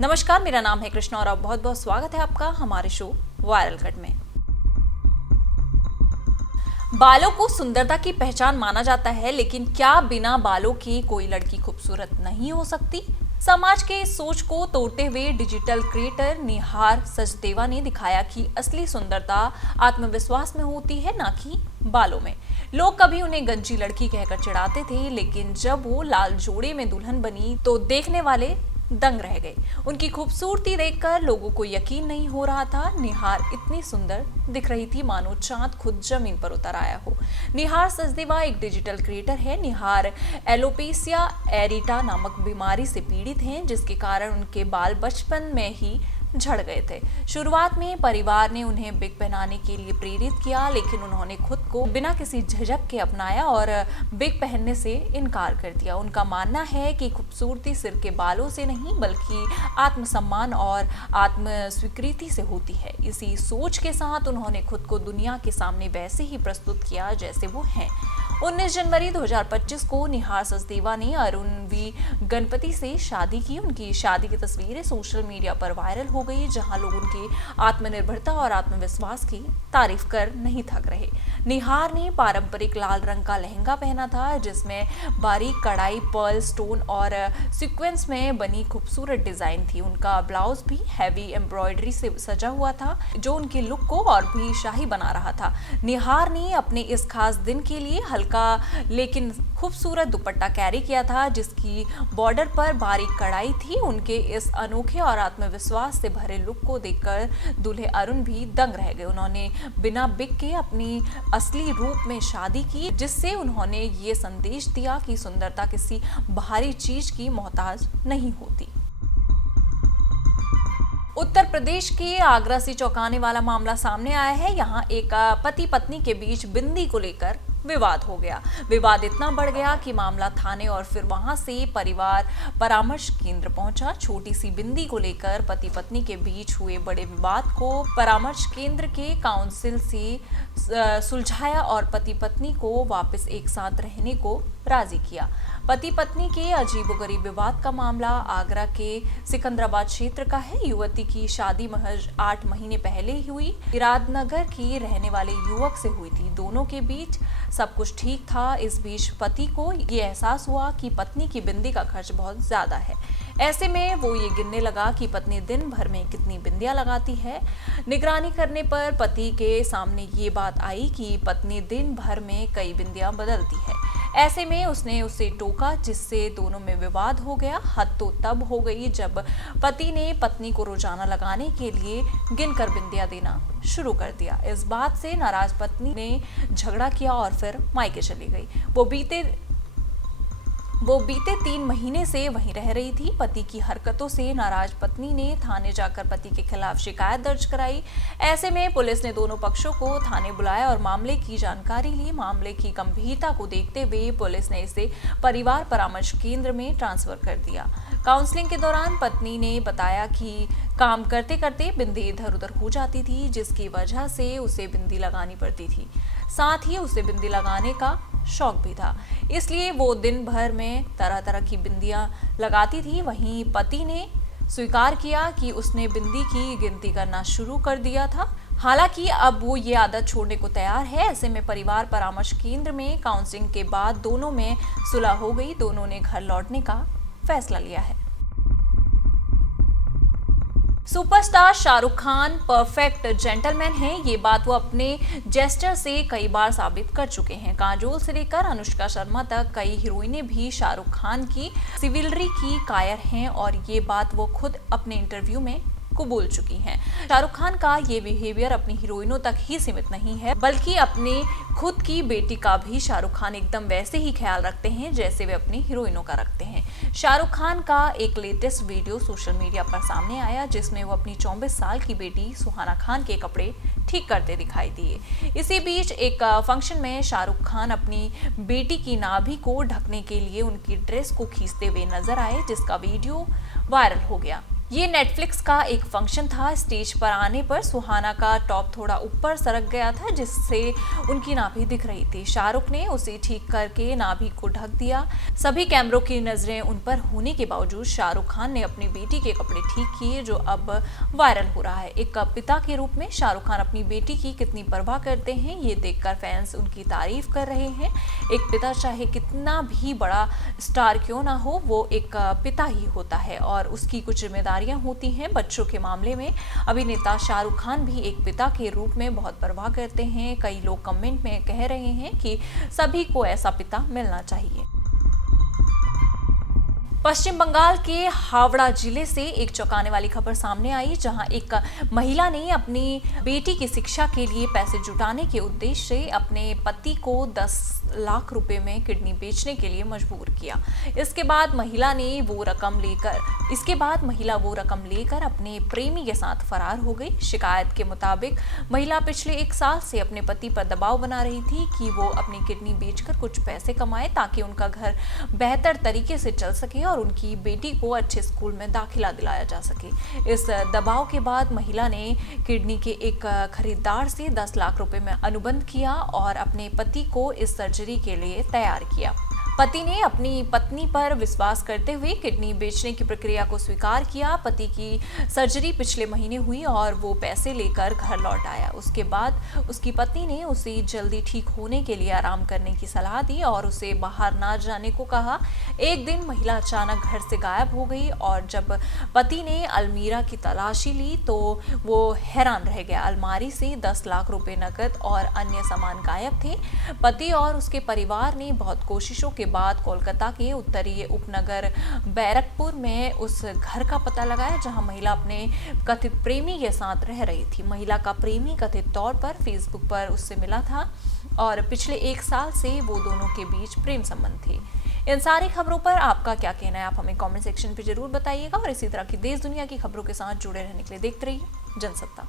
नमस्कार, मेरा नाम है कृष्णा और बहुत बहुत स्वागत है आपका हमारे शो वायरल कट में। बालों को सुंदरता की पहचान माना जाता है, लेकिन क्या बिना बालों के कोई लड़की खूबसूरत नहीं हो सकती? समाज के इस सोच को तोड़ते हुए डिजिटल क्रिएटर निहार सचदेवा ने दिखाया कि असली सुंदरता आत्मविश्वास में होती है, ना कि बालों में। लोग कभी उन्हें गंजी लड़की कहकर चिढ़ाते थे, लेकिन जब वो लाल जोड़े में दुल्हन बनी तो देखने वाले दंग रह गए। उनकी खूबसूरती देखकर लोगों को यकीन नहीं हो रहा था। निहार इतनी सुंदर दिख रही थी मानो चांद खुद जमीन पर उतर आया हो। निहार सचदेवा एक डिजिटल क्रिएटर है। निहार एलोपेसिया एरिटा नामक बीमारी से पीड़ित हैं, जिसके कारण उनके बाल बचपन में ही झड़ गए थे। शुरुआत में परिवार ने उन्हें बिग पहनाने के लिए प्रेरित किया, लेकिन उन्होंने खुद को बिना किसी झिझक के अपनाया और बिग पहनने से इनकार कर दिया। उनका मानना है कि खूबसूरती सिर के बालों से नहीं, बल्कि आत्मसम्मान और आत्म स्वीकृति से होती है। इसी सोच के साथ उन्होंने खुद को दुनिया के सामने वैसे ही प्रस्तुत किया जैसे वो हैं। 19 जनवरी 2025 को निहार सचदेवा ने अरुण वी गणपति से शादी की। उनकी शादी की तस्वीरें सोशल मीडिया पर वायरल हो गई, जहां लोग उनकी आत्मनिर्भरता और आत्मविश्वास की तारीफ कर नहीं थक रहे। निहार ने पारंपरिक लाल रंग का लहंगा पहना था, जिसमें बारीक कढ़ाई, पर्ल स्टोन और सीक्वेंस में बनी खूबसूरत डिजाइन थी। उनका ब्लाउज भी हैवी एम्ब्रॉयडरी से सजा हुआ था, जो उनके लुक को और भी शाही बना रहा था। निहार ने अपने इस खास दिन के लिए हल्का लेकिन खूबसूरत दुपट्टा कैरी किया था, जिसकी बॉर्डर पर बारीक कढ़ाई थी। उनके इस अनोखे और आत्मविश्वास से भरे लुक को देखकर दूल्हे अरुण भी दंग रह गए। उन्होंने बिना बिक के अपनी असली रूप में शादी की, जिससे उन्होंने ये संदेश दिया कि सुंदरता किसी बाहरी चीज की मोहताज नहीं होती। उत्तर प्रदेश के आगरा से चौंकाने वाला मामला सामने आया है। यहाँ एक पति पत्नी के बीच बिंदी को लेकर विवाद हो गया। विवाद इतना बढ़ गया कि मामला थाने और फिर वहां से परिवार परामर्श केंद्र पहुंचा। छोटी सी बिंदी को लेकर पति पत्नी के बीच हुए बड़े विवाद को परामर्श केंद्र के काउंसिल से सुलझाया और पति पत्नी को वापस एक साथ रहने को राजी किया। पति पत्नी के अजीबोगरीब विवाद का मामला आगरा के सिकंदराबाद क्षेत्र का है। युवती की शादी महज 8 महीने पहले ही हुई। इरादनगर की रहने वाले युवक से हुई थी। दोनों के बीच सब कुछ ठीक था। इस बीच पति को ये एहसास हुआ कि पत्नी की बिंदी का खर्च बहुत ज्यादा है। ऐसे में वो ये गिनने लगा कि पत्नी दिन भर में कितनी बिंदियां लगाती है। निगरानी करने पर पति के सामने ये बात आई कि पत्नी दिन भर में कई बिंदियां बदलती है। ऐसे में उसने उसे टोका, जिससे दोनों में विवाद हो गया। हद तो तब हो गई जब पति ने पत्नी को रोजाना लगाने के लिए गिनकर बिंदियां देना शुरू कर दिया। इस बात से नाराज पत्नी ने झगड़ा किया और फिर मायके चली गई। वो बीते 3 महीने से वहीं रह रही थी। पति की हरकतों से नाराज पत्नी ने थाने जाकर पति के खिलाफ शिकायत दर्ज कराई। ऐसे में पुलिस ने दोनों पक्षों को थाने बुलाया और मामले की जानकारी ली। मामले की गंभीरता को देखते हुए पुलिस ने इसे परिवार परामर्श केंद्र में ट्रांसफर कर दिया। काउंसलिंग के दौरान पत्नी ने बताया कि काम करते करते बिंदी इधर उधर हो जाती थी, जिसकी वजह से उसे बिंदी लगानी पड़ती थी। साथ ही उसे बिंदी लगाने का शौक भी था, इसलिए वो दिन भर में तरह तरह की बिंदियां लगाती थी। वहीं पति ने स्वीकार किया कि उसने बिंदी की गिनती करना शुरू कर दिया था। हालांकि अब वो ये आदत छोड़ने को तैयार है। ऐसे में परिवार परामर्श केंद्र में काउंसलिंग के बाद दोनों में सुलह हो गई। दोनों ने घर लौटने का फैसला लिया है। Superstar Shahrukh Khan perfect gentleman हैं। ये बात वो अपने जेस्चर से कई बार साबित कर चुके हैं। काजोल से लेकर अनुष्का शर्मा तक कई हीरोइनें भी शाहरुख खान की सिविलरी की कायर हैं और ये बात वो खुद अपने इंटरव्यू में कबूल चुकी हैं। शाहरुख खान का ये बिहेवियर अपनी हीरोइनों तक ही सीमित नहीं है, बल्कि अपने खुद की बेटी का भी शाहरुख खान एकदम वैसे ही ख्याल रखते हैं जैसे वे अपनी हीरोइनों का रखते हैं। शाहरुख खान का एक लेटेस्ट वीडियो सोशल मीडिया पर सामने आया, जिसमें वो अपनी 24 साल की बेटी सुहाना खान के कपड़े ठीक करते दिखाई दिए। इसी बीच एक फंक्शन में शाहरुख खान अपनी बेटी की नाभि को ढकने के लिए उनकी ड्रेस को खींचते हुए नजर आए, जिसका वीडियो वायरल हो गया। ये नेटफ्लिक्स का एक फंक्शन था। स्टेज पर आने पर सुहाना का टॉप थोड़ा ऊपर सरक गया था, जिससे उनकी नाभि दिख रही थी। शाहरुख ने उसे ठीक करके नाभि को ढक दिया। सभी कैमरों की नजरें उन पर होने के बावजूद शाहरुख खान ने अपनी बेटी के कपड़े ठीक किए, जो अब वायरल हो रहा है। एक पिता के रूप में शाहरुख खान अपनी बेटी की कितनी परवाह करते हैं, ये देखकर फैंस उनकी तारीफ कर रहे हैं। एक पिता चाहे कितना भी बड़ा स्टार क्यों ना हो, वो एक पिता ही होता है और उसकी कुछ जिम्मेदारियां होती हैं। बच्चों के मामले में अभिनेता शाहरुख खान भी एक पिता के रूप में बहुत परवाह करते हैं। कई लोग कमेंट में कह रहे हैं कि सभी को ऐसा पिता मिलना चाहिए। पश्चिम बंगाल के हावड़ा जिले से एक चौंकाने वाली खबर सामने आई, जहां एक महिला ने अपनी बेटी की शिक्षा के लिए पैसे जुटाने के उद्देश्य से अपने पति को 10 लाख रुपए में किडनी बेचने के लिए मजबूर किया। इसके बाद महिला वो रकम लेकर अपने प्रेमी के साथ फरार हो गई। शिकायत के मुताबिक महिला पिछले 1 साल से अपने पति पर दबाव बना रही थी कि वो अपनी किडनी बेचकर कुछ पैसे कमाए, ताकि उनका घर बेहतर तरीके से चल सके और उनकी बेटी को अच्छे स्कूल में दाखिला दिलाया जा सके। इस दबाव के बाद महिला ने किडनी के एक खरीदार से 10 लाख रुपए में अनुबंध किया और अपने पति को इस सर्जरी के लिए तैयार किया। पति ने अपनी पत्नी पर विश्वास करते हुए किडनी बेचने की प्रक्रिया को स्वीकार किया। पति की सर्जरी पिछले महीने हुई और वो पैसे लेकर घर लौट आया। उसके बाद उसकी पत्नी ने उसे जल्दी ठीक होने के लिए आराम करने की सलाह दी और उसे बाहर ना जाने को कहा। एक दिन महिला अचानक घर से गायब हो गई और जब पति ने अलमीरा की तलाशी ली तो वो हैरान रह गया। अलमारी से 10 लाख रुपए नकद और अन्य सामान गायब थे। पति और उसके परिवार ने बहुत कोशिशों के बाद कोलकाता के उत्तरी उपनगर बैरकपुर में उस घर का पता लगाया, जहां महिला अपने कथित प्रेमी के साथ रह रही थी। महिला का प्रेमी कथित तौर पर फेसबुक पर उससे मिला था और पिछले 1 साल से वो दोनों के बीच प्रेम संबंध थे। इन सारी खबरों पर आपका क्या कहना है, आप हमें कमेंट सेक्शन पे जरूर बताइएगा और इसी तरह की देश दुनिया की खबरों के साथ जुड़े रहने के लिए देखते रहिए जनसत्ता।